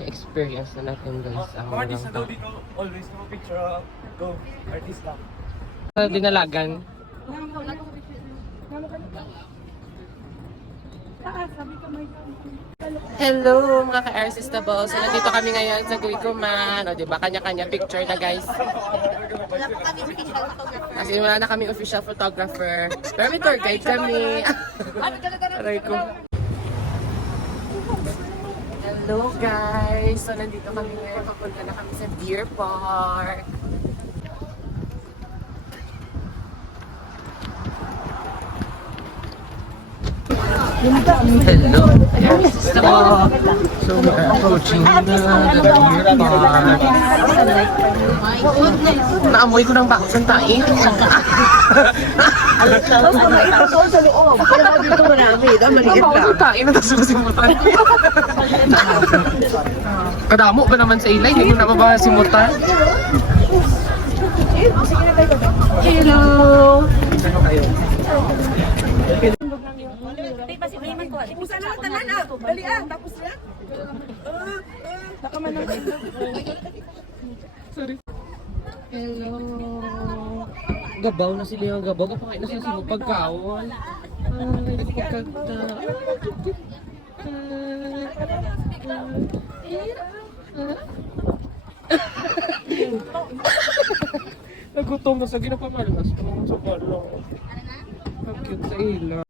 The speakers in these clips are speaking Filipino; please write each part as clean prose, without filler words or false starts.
Experience na natin guys. Ang Artist na daw dito, always no picture, go, artista. Dinalagan. Hello mga ka-Irresistible. So nandito kami ngayon sa Guiguman. O diba, kanya-kanya picture na guys. Kasi wala na kami official photographer. Pero may tour guide kami. Aray ko. Hello guys! So nandito kami ngayon. Papunta na kami sa Deer Park. Hello! So we're approaching the Deer Park. Naamoy ko ng baksan tayo. Sa loob. Kaya dito marami. Maliit lang. Tayo na tapos masimutan. Kadamo ba naman sa ilay? Hindi ko napapasimutan. Hello! Pusa na lang tanan ah. Dali ah. Tapos na. Nakamanang. Sorry. Hello. Gabaw na sila yung gabaw. Kapakain na sila sila pagkaon. Ay, pagkagta. Nagutom na sa ginapamalas. Parang sa balong. Ang cute sa ila.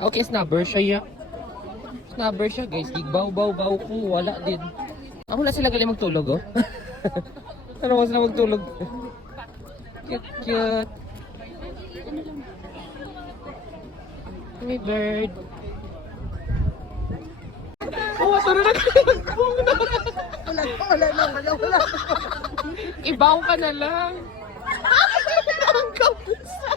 Okay, snubber siya ya. Snubber siya guys. Gigbaw-baw-baw ko. Wala din. Ako na sila galing magtulog oh. Ano ko sila magtulog? Cute. Hey bird. Oh, sorry na kayo. Wala. Ibaw ka na lang. Ang kapusa.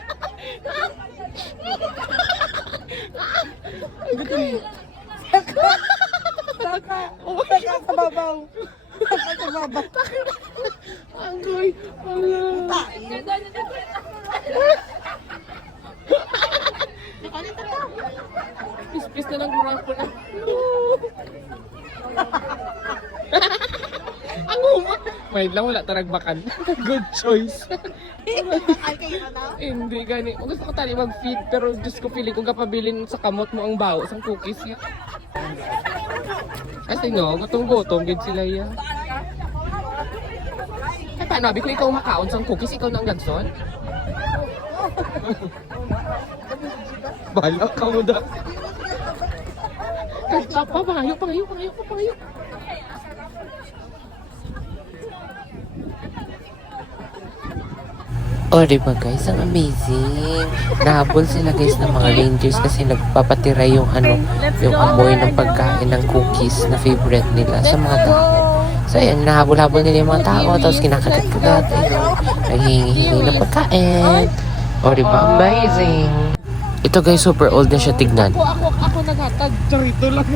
Saka sa babaw. Sa babaw. Anggoy. Wala. Please na lang gurang ko na. Ang huma. May lang wala taragbakan. Good choice. Hindi gani. Gusto ko tali mag-feed pero Diyos ko pili kung kapabilin sa kamot mo ang bawo sa cookies niya. Kasi no, gutong-gutong gid sila yan. Ay paano, abi ko ikaw makaon sa cookies, ikaw na ang ganson? Bahala ka mo da. Kaya pa, pangayo. Oh, diba guys? Ang amazing. Nahabol sila guys ng mga rangers kasi nagpapatira yung yung amoy ng pagkain ng cookies na favorite nila sa mga tao. So ayan, nahabol-habol nila yung mga tao tapos kinakagat-kagat. Naghihingi ng pagkain. Oh, diba? Amazing. Ito guys, super old na siya tignan. Ako naghatag. Charito lang.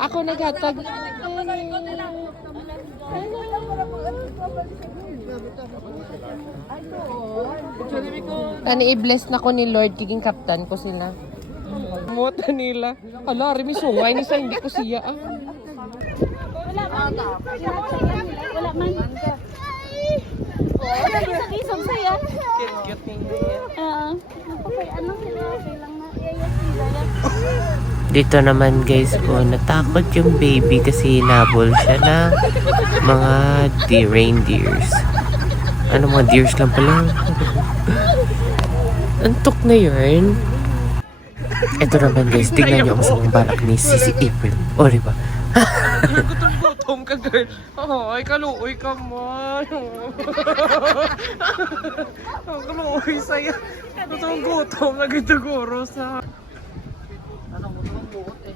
Ako naghatag. Tani i-bless na ko ni Lord, kiging kaptan ko sila. Mota nila. Ala, remi sungay ni sa hindi ko siya ah. Wala man. Wala man. Wala sa kisog saya. Cute niya. Okay, ano sila? Silang na iya. Dito naman guys ko, natakot yung baby kasi hinabol siya na mga reindeers. Ano mga deers lang pala. Antok na yun. Ito naman guys, tingnan nyo ang masamang balak ni Sisi April. O diba? Gutom ka girl. Ay, kaluoy ka man. Kaluoy sa'yo. Gutom na gituguro sa... Anong gutom buot eh.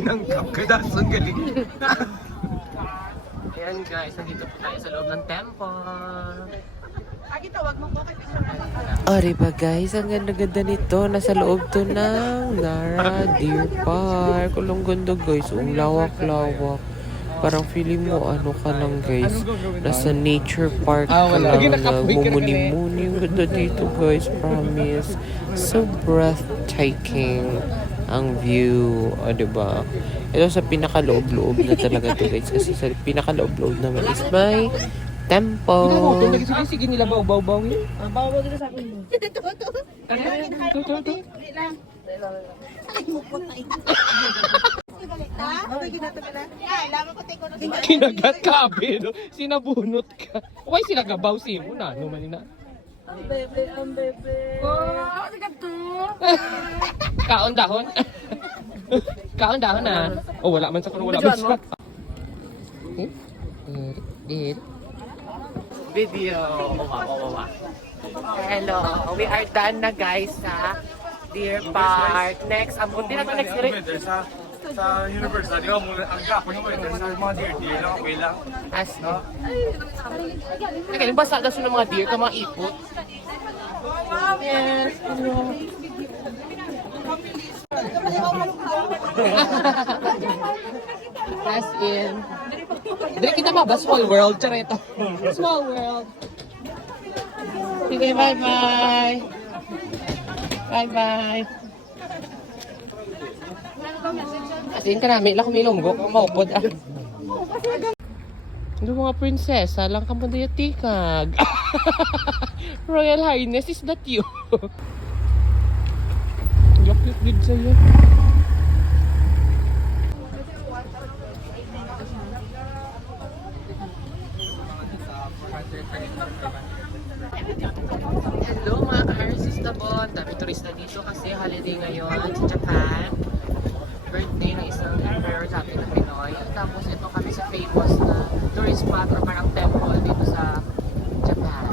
Inangkap ka dasang galing. Ayan guys, nandito po tayo sa loob ng temple. O diba guys, ang ganda-ganda nito. Nasa loob to ng Nara Deer Park. Ulong ganda guys, ang lawak-lawak. Parang feeling mo ano ka lang guys, nasa nature park ka wala. Lagi lang, nakapoy ka na, mumuni-muni. Ang ganda dito guys, promise. So breathtaking ang view, o diba? Ito sa pinakaloob-loob na talaga to guys, kasi sa pinakaloob-loob naman is may temple. Sige nila baw-baw yun. Bawa dito sa akin. Kinagat ka, no? Sinabunot ka. Okay, sinagabaw si mo na. Ano man ina? Ang bebe. Oh, sikat to. Kaon dahon. Kaon dahon na. Oh, wala man sa kuno, wala man sa. Video. Hello, we are done na guys sa Deer Park. Next, ang buti na ito next week. Sa university, di ba muna ang gapo yung sa mga deer lang, okay lang. As no? Kaya basa daw ng mga deer ka mga ipot. Yes. As in. Dili kita ba small world chareta. Small world. Sige, bye-bye. Bye-bye. As in, karami lang kumilonggo. Maupod ah. Ano mga prinsesa lang kamandayatikag. Royal Highness, is that you? Yakit din sa'yo. Hello mga ka-Irresistable. Dami turista dito kasi holiday ngayon sa Japan. Birthday ng isang emperor dati na Pinoy. At tapos ito kami sa famous na tourist spot or parang temple dito sa Japan.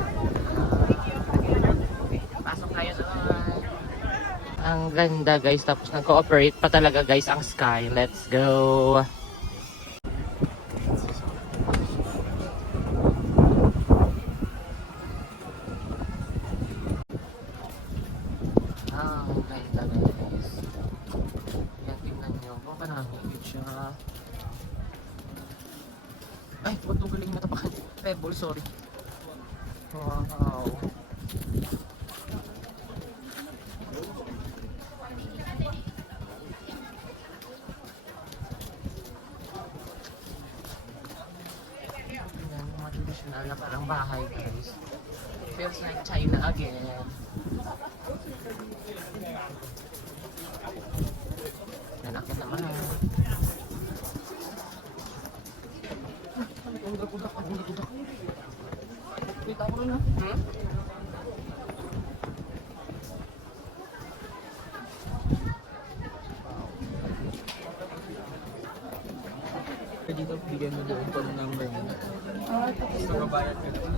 Pasok tayo doon. Ang ganda guys. Tapos nag-cooperate pa talaga guys ang sky. Let's go! Ang ganda guys. Yan, tingnan nyo. Kung panangigit siya. Ay, huwag itong galing matapakan. Pebble, sorry. Wow. Yan, mga traditional na parang bahay guys. Feels like China again. Yan, akit naman. Kita ko na. Dito, bigyan mo doon po ng number mo. Sa babayad ka doon.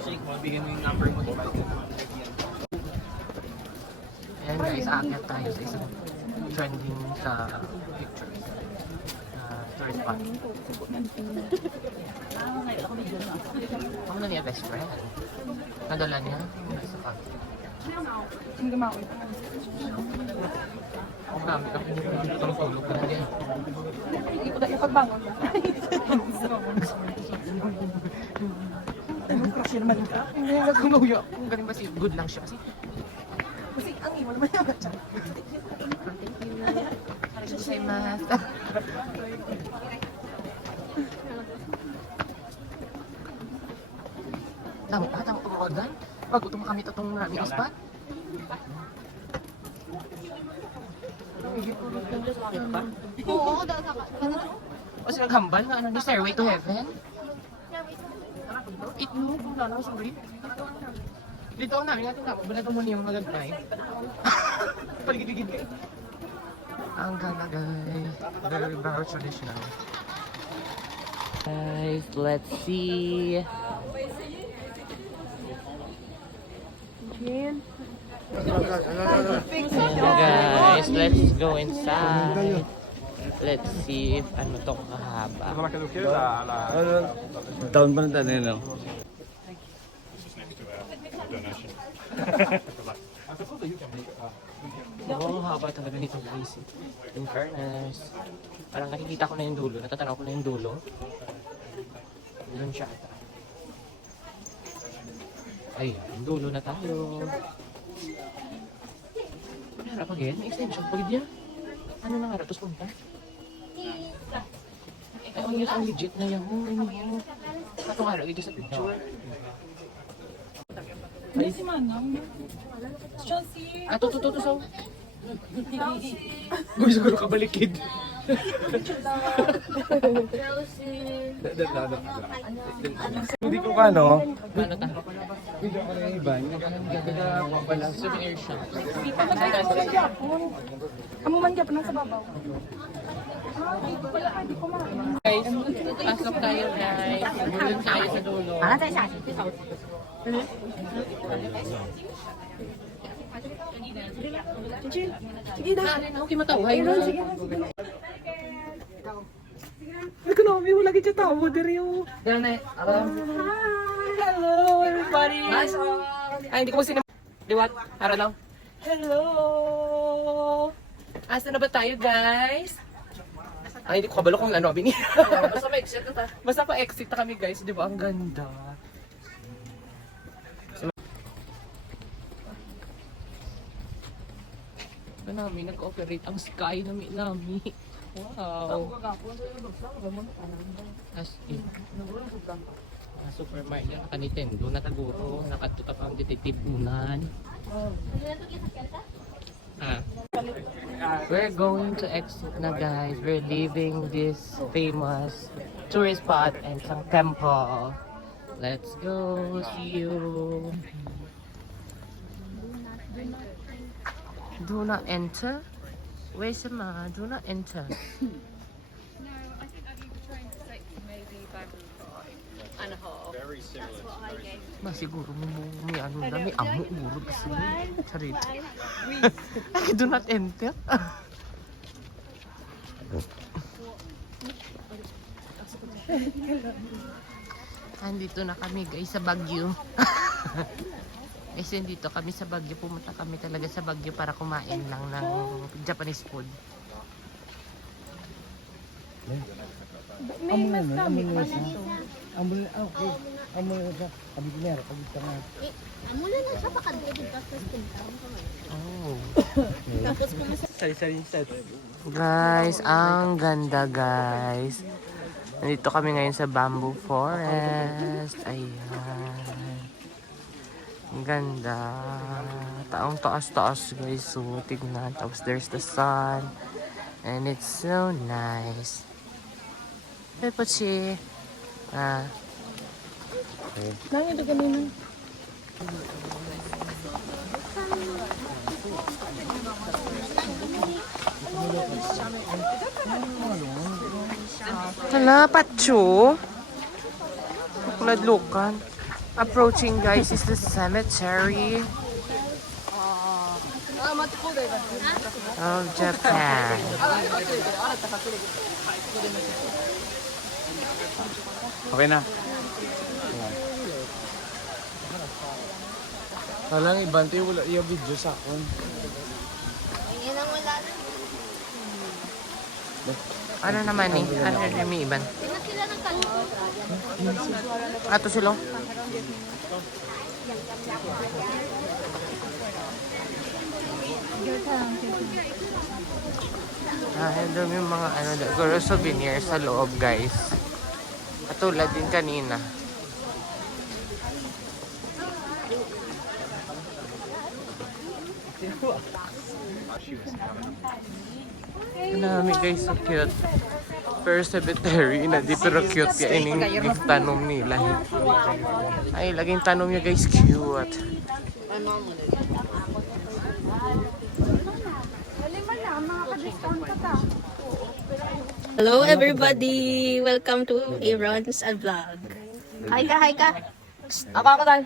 Shake mo, bigyan mo yung number mo. Ayan guys, aakyat tayo sa isang trending sa pictures na tourist spot. Ako na niya best friend. Nadala niya. Isa pa. Ako namin ako dito ng tulog na din. Kasi naman ka. Hindi, nagkuluya. Kung galing ba si good lang siya kasi. Kasi ang iwan naman yung matcha. Arigatou. Dami pa, dami pag-organ. Pag-utong kami itong maraming spot. Oo, daw sa O sinaghambal na ano ni Stairway to Heaven? Itlog, kung lalo, sorry. Dito ako namin, natin tapos, balado mo niyong magagpay. Paligid-ligid kayo. Ang ganda guys. Very traditional. Guys, let's see. Ayan guys, let's go inside. Let's see if ano tong kahaba. Down pa na tayo no? Oo, haba talaga nito guys. In fairness. Parang nakikita ko na yung dulo. Natatanaw ko na yung dulo. Doon siya ata. Ay, yung dulo na tayo. Harap again? May extension pa niya. Ano na nga, ratos punta? Ay, ang yun ang legit na yan. Ito nga, lagi sa picture. Ay, si Manang. To. Uy, siguro kabalikid. Hindi ko paano. Paano tayo? Video ko na iba. Wala, souvenir shop. Amo man gyapon sa babaw. Guys, pasok tayo guys. Doon tayo sa dulo. Sige na. Okay, matawhay na. Nagkanomi mo lagi siya tao diri yo. Hi, hello everybody. Ay, hindi ko sino. Diwat, haro lang. Hello. Asa na ba tayo guys? Ay, hindi ko kabalo kung ano, bini. Basta pa-exit na ta. Basta pa-exit na kami guys, di ba? Ang ganda. Nami, nag-operate ang sky nami. Wow. As in. Supermarket, naka-Nintendo, nataguro, nakatutak ang detective unan. We're going to exit na guys. We're leaving this famous tourist spot and some temple. Let's go. See you. Do not enter. Where's the man? Do not enter. Ba siguro may ano na, may amo uro kasi. Charit. I do not enter. Andito na kami guys sa Baguio. Kasi dito kami sa Baguio, pumunta kami talaga sa Baguio para kumain lang ng Japanese food. May mas kami. Okay. Amul na. Kami dinero. Kami tanga. Mula na siya pakadito tapos punta. Oh. Tapos kung Sari-sari set. Guys, ang ganda guys. Nandito kami ngayon sa bamboo forest. Ayan. Ang ganda. Taong taas-taas guys. So, tignan. Tapos there's the sun. And it's so nice. Hey, Pochi. Nang ito kanina. Hala, Pacho. Ladlukan. Approaching guys is the cemetery of Japan. Okay na. Talang ibante wala iya video sa akon. yan ang wala. Ano naman eh? Ano yung may iban? Tingnan sila ng kalbo. Ato sila. Doon yung mga ano, siguro souvenir sa loob guys. Katulad din kanina. Nami guys, so cute. Pero cemetery na di pero cute yan yung tanom nila. Ay, laging tanom niya guys, cute. Hello everybody! Welcome to Aaron's Vlog. Hi ka. Ako tayo.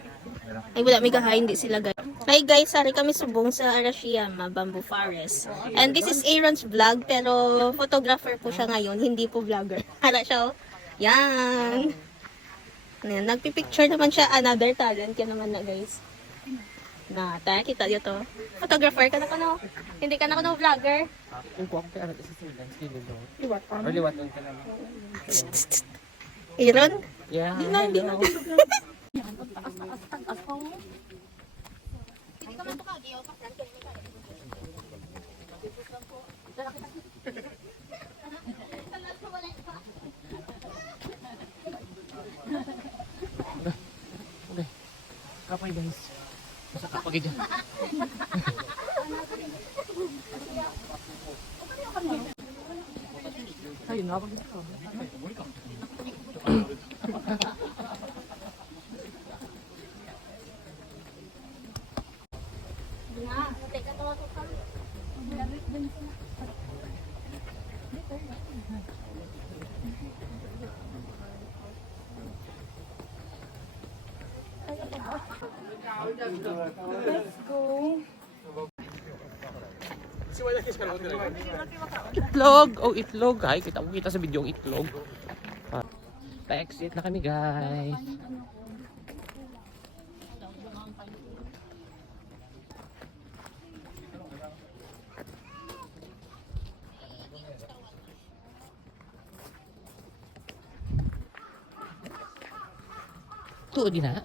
Ay wala, may kahay, hindi sila guys. Hi guys, sari kami subong sa Arashiyama, Bamboo Forest. And this is Aaron's Vlog, pero photographer po siya ngayon, hindi po vlogger. Hara siya, oh. Yan. Ayan, nagpipicture naman siya, another talent. Yan naman na guys. Na, tayo kita dito. Photographer ka na kuno. Hindi ka na kuno vlogger. Yung kuwak ka ano sa silang sino no? Or liwat lang ka naman. Iron? Yeah. Di na. Hindi ka man tukagi o pa-front ka rin ka. Okay. Kapay guys. Masa kapag dyan. Ayun na, pag Na, teka to to ka. Itlog! Oh, itlog! Ay, kita sa video yung itlog. Pa-exit na kami, guys. Tuod din na.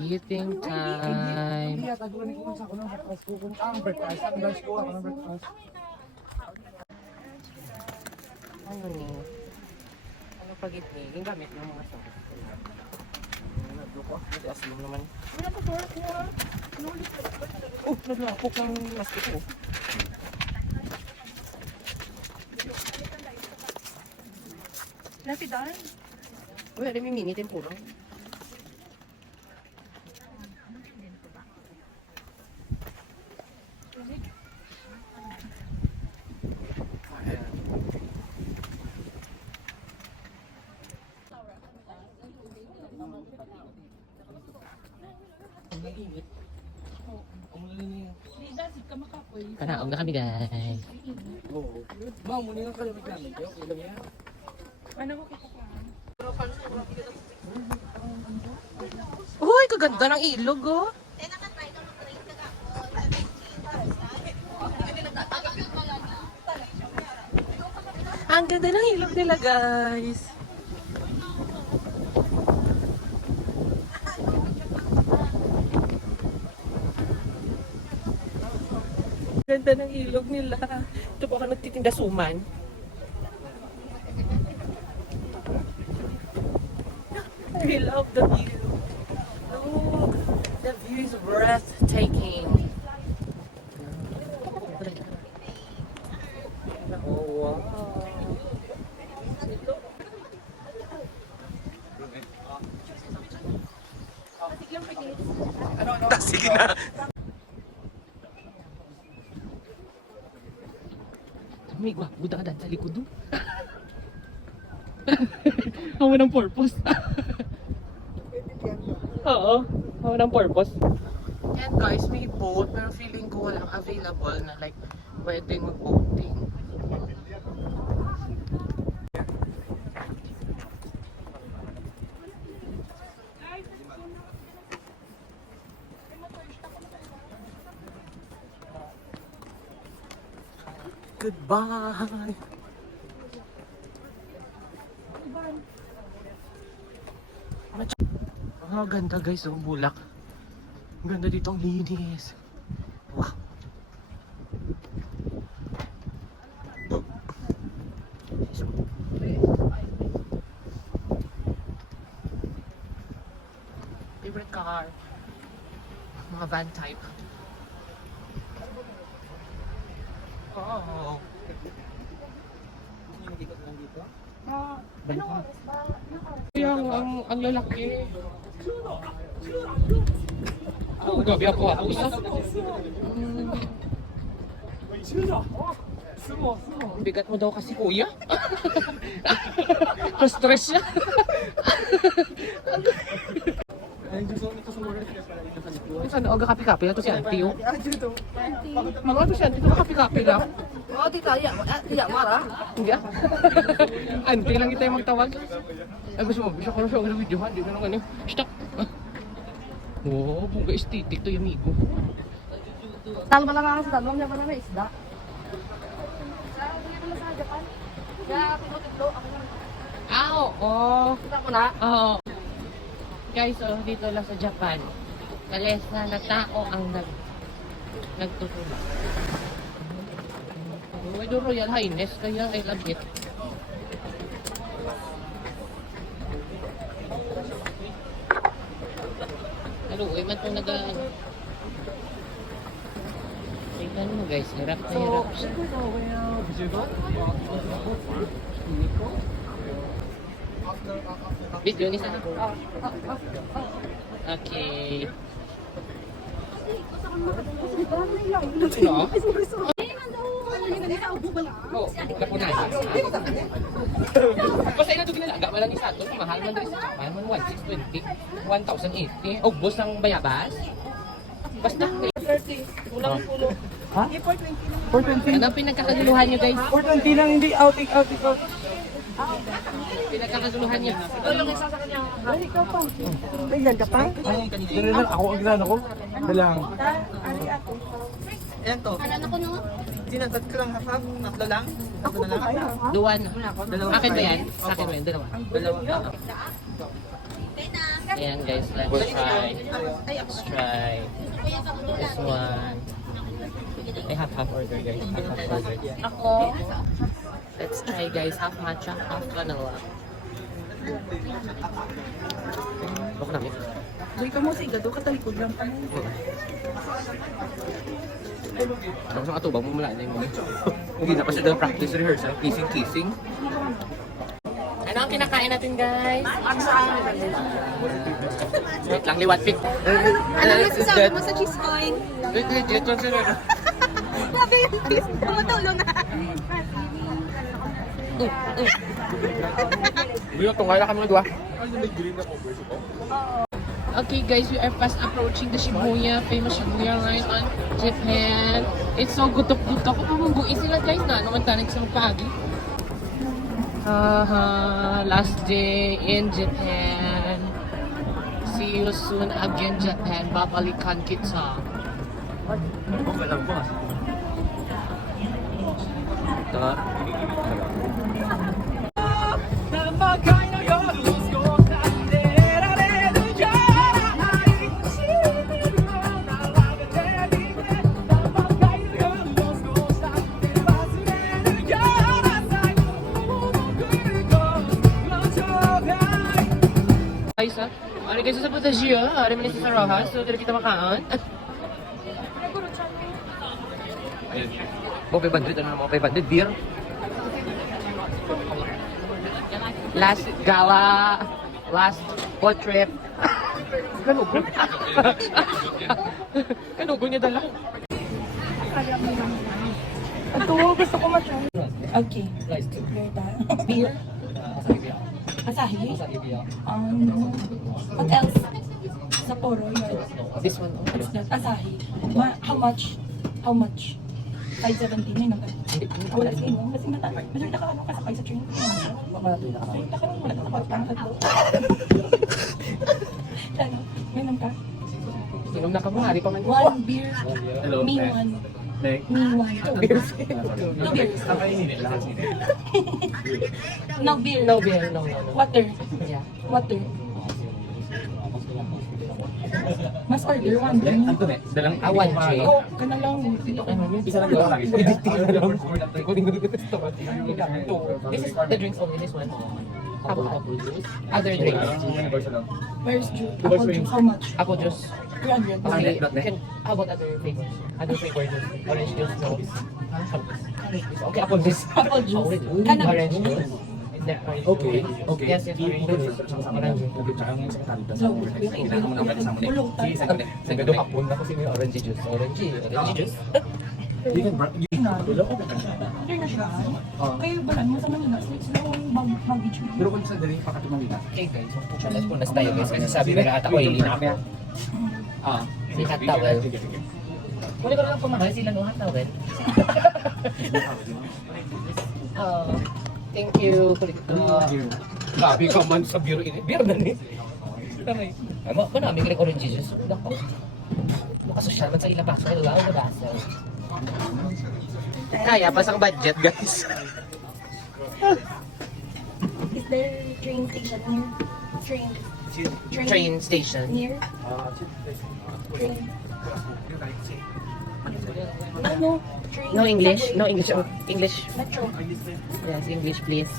Eating time. Iya, tagulan ko sa kuno sa breakfast ko kung ang breakfast, ang lunch ko ako ng breakfast. Ano ni? Ano pagit ni? Yung gamit ng mga sauce. Matias mo naman. Oh, naglapok ng plastic ko. Lapidan. Uy, ada may mini tempura. Kanaog na kami, guys. Oo. Ma'am, muna nga kalamig namin. Okay lang yan. Ano ko kita Uy, kaganda ng ilog, oh. Ang ganda ng ilog nila, guys. Ganda ng ilog nila. Ito pa ako nagtitinda suman. I love the view. Look, the view is breathtaking. Oh, wow. Sige na. May gwapo dadan sa likod doon. Hawa ng purpose. Oo, hawa ng purpose. Yan guys, may boat pero feeling ko walang available na like pwedeng mag-boating. Goodbye! Ah, ganda guys, oh, bulak. Ang ganda dito, ang linis. Wow. Favorite car? Mga van type. Oh. Kaya ang lalaki. Oh, gabi ako ha. Usap. Ang bigat mo daw kasi kuya. Pa-stress siya. Saan? O, kapi-kapi na to si auntie, oh. Mga to si auntie, ito kapi-kapi lang. Oh, tidak marah. Hindi ah. Auntie lang kita yung magtawag. Ay, gusto mo, bisa ko na siya ng videohan. Di na lang ano. Stop. Oo, bunga estetik to yung amigo. Talo ba lang ako sa dalawang niya ba na isda? Oo. Kita ko na. Oo. Guys, dito lang sa Japan. Kalesa na tao ang nagtutulak. Medyo Royal Highness, kaya ay lagit. Ano, man itong Tingnan mo guys, hirap na hirap siya. Video ni sana. Okay. No? Oh, kapunan. Basta ina to ginalaga wala ni Sato, mahal man diri sa Japan, man 1620, 1080. Oh, boss ng bayabas. Basta 30. Ulang pulo. Ha? 420. ano pinagkakaguluhan niyo guys? 420 lang, hindi outing. Pinagkakaguluhan niyo. Ay, ikaw pa. May ganda pa? Dali lang, ako ang ginano ko. Dalang. Ari ako. Ayan to. Ano ko no? Dinagdag ko lang half. Tatlo lang. Tatlo na lang. Duwan. Akin ba yan? Sa akin ba yan? Dalawa. Dalawa. Ayan guys, let's try. Let's try. This one. I have half order guys. Half order. Ako. Let's try guys, half matcha, half vanilla. Baka namin. Dali ka mo sa igado, katalikod lang pa mo. Ang sa katubang mo mula na yung mga. Hindi na pa siya daw practice rehearsal, kissing. Ano ang kinakain natin guys? Wait lang, liwat pick. Ano masasabi mo sa cheese coin? Wait, ito sila. Grabe yung cheese. Tumutulo na. Buyo, tungala kami dua. Okay guys, we are fast approaching the Shibuya, famous Shibuya line on Japan. It's so gutok-gutok. Pamungguin sila guys na naman tanig sa pagi. Last day in Japan. See you soon again Japan. Babalikan kita. Guys, ano guys sa Potasio? Ano man sa Rojas? So, dito kita makaan. Mo 500 ano mo 500 beer. Last gala, last boat trip. Kanugo. Kanugo niya dala. Ito, gusto ko matry. Okay. Beer. Asahi. What else? Sapporo. This one. What's that? Asahi. How much? How much? 570 na yun. Wala sa inyo. Kasi masarita ka ano kasakay sa train. Masarita ka wala ka parang tatlo. Ano? Ganun ka? Inom na ka mo, hari pa man. One beer. Me one. Me one. 2 beers. 2 beers. No beer. No beer, no. Water. Yeah. Water. Mas order one drink. One drink. Coke ka na lang. Isa lang daw. This is the drinks only, this one. Apple juice. Other drinks. Where's juice? Apple juice. How much? Apple juice. 300. How about other flavors? Other flavor juice. Orange juice, no. Okay, apple juice. Apple juice. Kana. Orange juice. Is there orange juice? Okay. Yes, yes, orange juice. Orange juice. Ulong tayo. Sagado hapon na kasi may orange juice. Orange juice. International. Kayo ba lang? Masama nyo na. Sila yung mag-issue. Pero kung sa dali, pakatumawin na. Okay guys, let's punas tayo guys kasi sabi nila ata ko hindi na ako. Si hot towel. Kunin ko lang pumahal sila no hot towel. Thank you. Kulit ko. Grabe ka man sa biro ini. Biro na ni. Kamay. Ano ba namin kailang orange juice? Nako. Makasosyal man sa ilabas. Wala ang labas. Kaya, pasang budget, guys. Is there train station near? Train station. Near? Train. Ano? Train. No English? Subway. No English. Oh, English. Metro. Yes, English, please.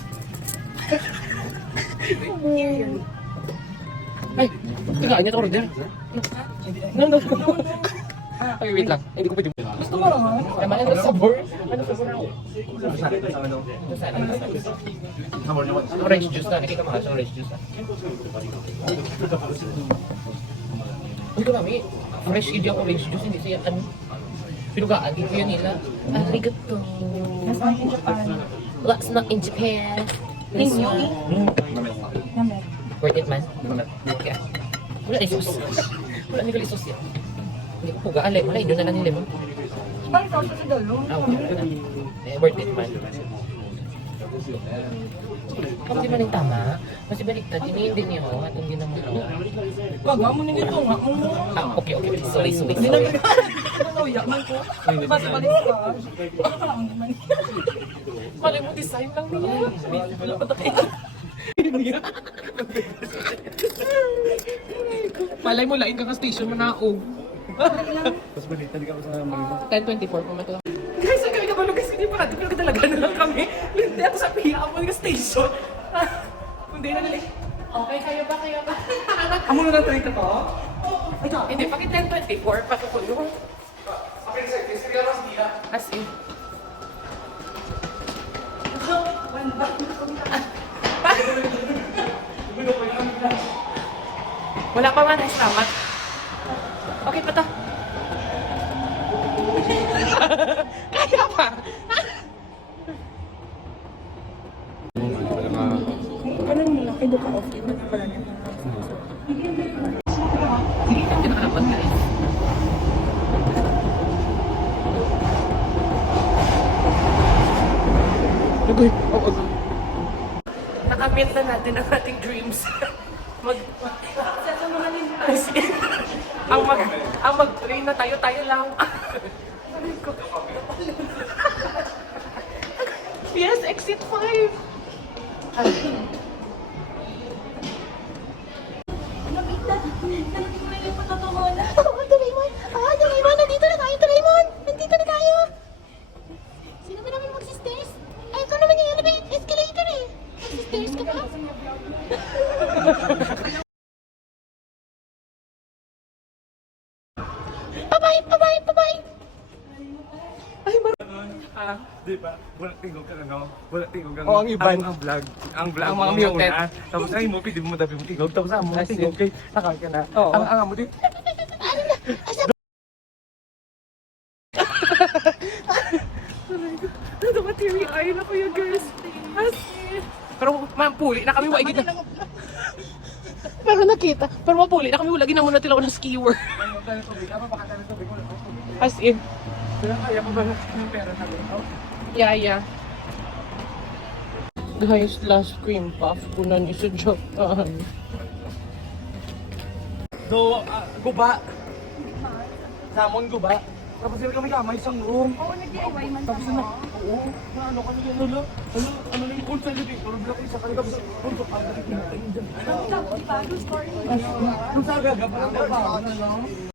Ay, kailangan niya ito order. No. Okay, wait lang. Hindi ko pwede. Gusto mo lang? Naman, ano sabor? Ano sabor? Orange juice na. Nakita mo nga sa orange juice na. Hindi ko mami. Fresh hindi ako orange juice. Hindi siya ano. Pinugaan. Ito yun nila. Arigato. That's not in Japan. That's not in Japan. This Ninyo one. Namet. Worth it man? Okay. Wala na isos. Wala na isos yan. Hindi ko puga. Alay, wala. Doon na lang nila mo. Parang kaso sa dalo. Worth it man. Kapag di man yung tama, kasi baliktad, hindi niyo, atong ginamo ito. Baga mo na ito nga. Okay. Sorry. Hindi na ito. Man ko. Basta balik ka. Ang naman. Malay mo, design lang niya. Wala pa tayo. Malay mo, lain ka ka station mo na ako. Tapos balitan ka sa mga 10:24 pa mato. Guys, ang kami kabalo kasi hindi pa natin pinagdalaga na lang kami. Hindi ako sa PIA mo ng station. Hindi na nila. Okay, kayo ba? Amo na lang tayo to? Hindi, pag 10:24, pa ko yun. As in. Wala pa man, salamat. Okay pa to. Kaya pa. Ano mo lang, kayo ka off. Iba na pala niya. Hindi na dapat guys. Nakamit na natin ang ating dreams. As in, ang mag-train na tayo lang. Sabi ko, yes, exit 5. Doraemon! Nandito na tayo, Doraemon! Nandito na tayo! Sino ba namin mag-sisters? Ay, ikaw naman yung escalator eh! Mag-sisters ka ba? Bye-bye! Di ba? Wala tingog ka ano? Wala tingog ang Oo, ang iban. ang vlog. Ang vlog Ang mga mo muted. una. Tapos ay mo pwede mo dapat mo tingog. Tapos ang mga tingog kay nakal ka na. Oo. Ang mo di. Ano ba teary eye na ko yun, guys? As in. Pero mapuli na kami, waigid na. Pero nakita. Pero mapuli na kami, wala ginamon na tilaw ng skiwer. As in. Pero kaya mo ba yung pera na ito? Yeah. Guys, last cream puff ko na ni sa Japan. So, guba. Samon guba. Tapos sila kami kamay isang room. Oo, nag-DIY man Tapos na, oo, na ano kami yan, ano na yung kung saan yung block isa kami tapos punto pa, natin dyan. Di ba? Good story. Kung saan gagawin, ano,